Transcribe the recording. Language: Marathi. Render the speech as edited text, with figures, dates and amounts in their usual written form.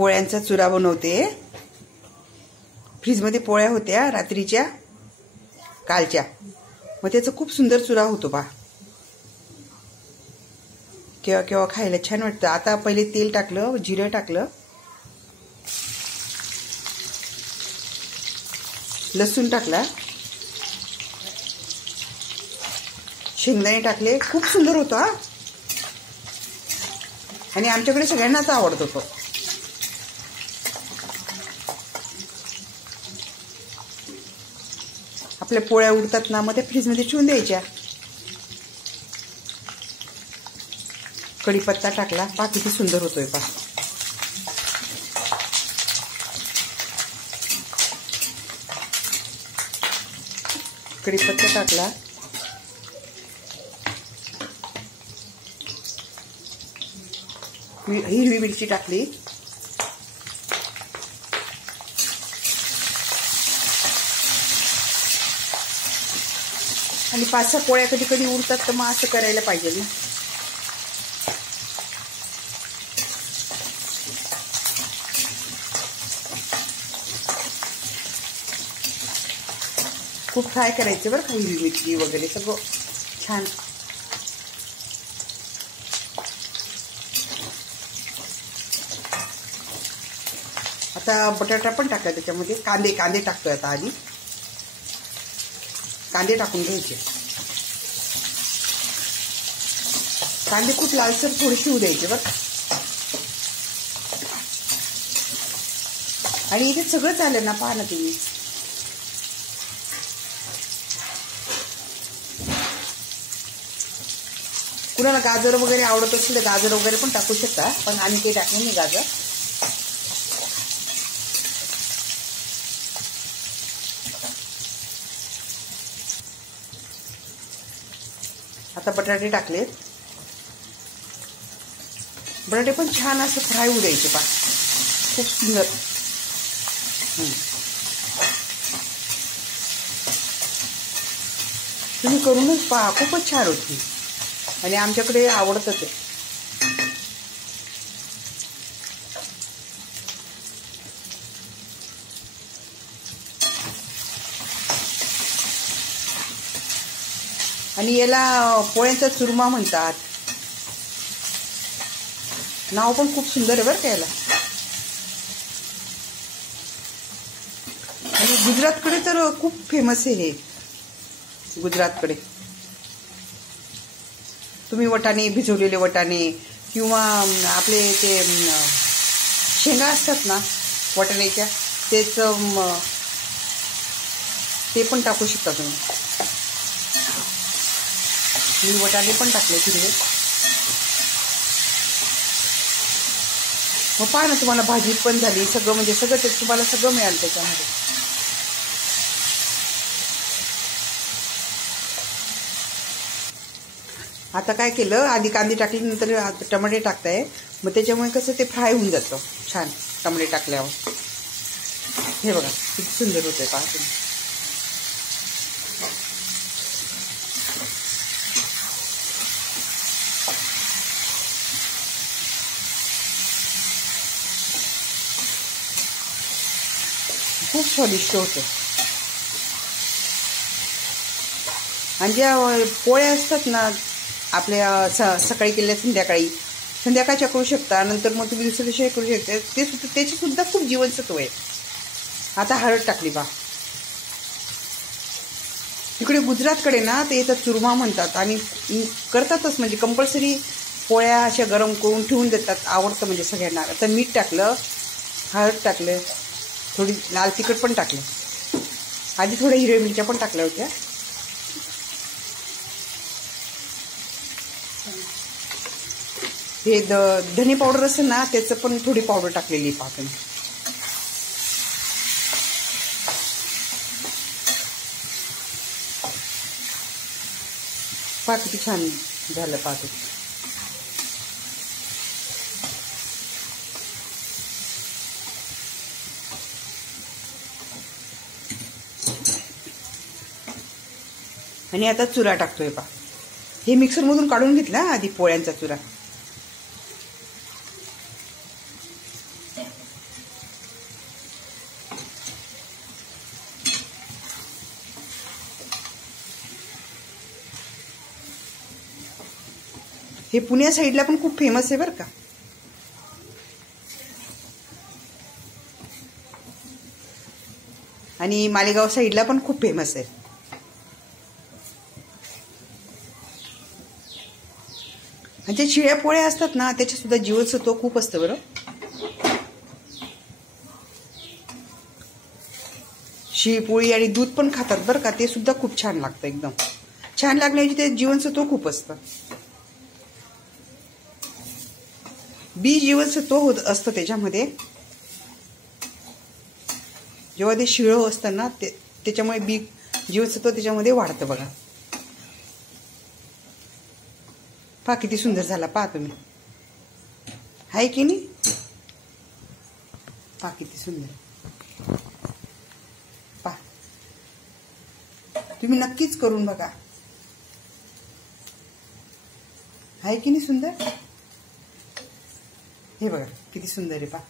पोळ्यांचा चुरा बनवते। फ्रीजमध्ये पोळ्या होत्या रात्रीच्या कालच्या, मग त्याचा खूप सुंदर चुरा होतो पहा। केव्हा केव्हा खायला छान वाटतं। आता पहिले तेल टाकलं, जिरं टाकलं, लसूण टाकला, शेंगदाणे टाकले, खूप सुंदर होतो हा। आणि आमच्याकडे सगळ्यांनाच आवडतो तो। आपल्या पोळ्या उडतात ना, मग त्या फ्रीजमध्ये ठेवून द्यायच्या। कढीपत्ता टाकला, पहा किती सुंदर होतोय पहा। कढीपत्ता टाकला, हिरवी मिरची टाकली, आणि 5-6 पोळ्या कधी कधी उरतात, तर मग असं करायला पाहिजे ना। खूप फ्राय करायचं बरं का, हिरवी मिरची वगैरे सगळं छान। आता बटाटा पण टाकला त्याच्यामध्ये, कांदे टाकतोय आता। आधी कांदे टाकून घ्यायचे, कांदे खूप लालसर थोडेसे होऊ द्यायचे बरं। आणि इथे सगळं चालेल ना, पहा ना तुम्ही। कुणाला गाजर वगैरे आवडत असेल तर गाजर वगैरे पण टाकू शकता, पण आम्ही काही टाकलं नाही गाजर। आता बटाटे टाकलेत, बटाटे पण छान असं फ्राय होऊ द्यायचे पहा, खूप सुंदर। तुम्ही करूनच पहा, खूपच छान होती आणि आमच्याकडे आवडतं ते। आणि याला पोळ्यांचा चुरमा म्हणतात, नाव पण खूप सुंदर आहे बरं का याला। आणि गुजरातकडे तर खूप फेमस आहे हे, गुजरातकडे। तुम्ही वटाणे, भिजवलेले वटाणे किंवा आपले ते शेंगा असतात ना वटाण्याच्या, ते पण टाकू शकता तुम्ही। मी वटाणे पण टाकले हिरवे। मग पहा ना, तुम्हाला भाजी पण झाली, सगळं म्हणजे सगळं ते तुम्हाला सगळं मिळालं त्याच्यामध्ये। आता काय केलं, आधी कांदे टाकले, नंतर टमाटे टाकताय, मग त्याच्यामुळे कसं ते फ्राय होऊन जातं छान टमाटे टाकल्यावर। हे बघा किती सुंदर होतंय पहा तुम्ही। खूप स्वादिष्ट होतं। आणि ज्या पोळ्या असतात ना आपल्या सकाळी केल्या संध्याकाळच्या करू शकता, नंतर मग तुम्ही दुसऱ्या दिवशी करू शकता, त्याची सुद्धा खूप जीवनसत्व आहे। आता हळद टाकली पहा। तिकडे गुजरातकडे ना ते याचा चुरमा म्हणतात आणि करतातच, म्हणजे कंपल्सरी पोळ्या अशा गरम करून ठेवून देतात, आवडतं म्हणजे सगळ्यांना। आता मीठ टाकलं, हळद टाकलं, थोडी लाल तिखट पण टाकले, आधी थोड्या हिरव्या मिरच्या पण टाकल्या होत्या। हे धने पावडर असेल ना, त्याचं पण थोडी पावडर टाकलेली पहा तुम्ही। पहा किती छान झालं पहा ते। आणि आता चुरा टाकतोय पहा। हे मिक्सर मधून काढून घेतला आधी पोळ्यांचा चुरा। हे पुण्या साईडला पण खूप फेमस आहे बरं का. आणि मालेगाव साईडला पण खूप फेमस आहे. आणि जे शिळ्या पोळ्या असतात ना त्याच्यात सुद्धा जीवनसत्व खूप असतं बरं. शिळी पोळी आणि दूध पण खातात बरं का, ते सुद्धा खूप छान लागतं. एकदम छान लागण्याची ते जीवनसत्व खूप असतं. बी जीवनसत्व होत असतं त्याच्यामध्ये. जेव्हा ते शिळं असतं ना त्याच्यामुळे बी जीवनसत्व त्याच्यामध्ये वाढतं बघा. पहा किती सुंदर झाला, पहा तुम्ही, आहे की नाही. पहा किती सुंदर, पहा तुम्ही नक्कीच करून बघा, आहे की नाही सुंदर. हे बघा किती सुंदर आहे पहा.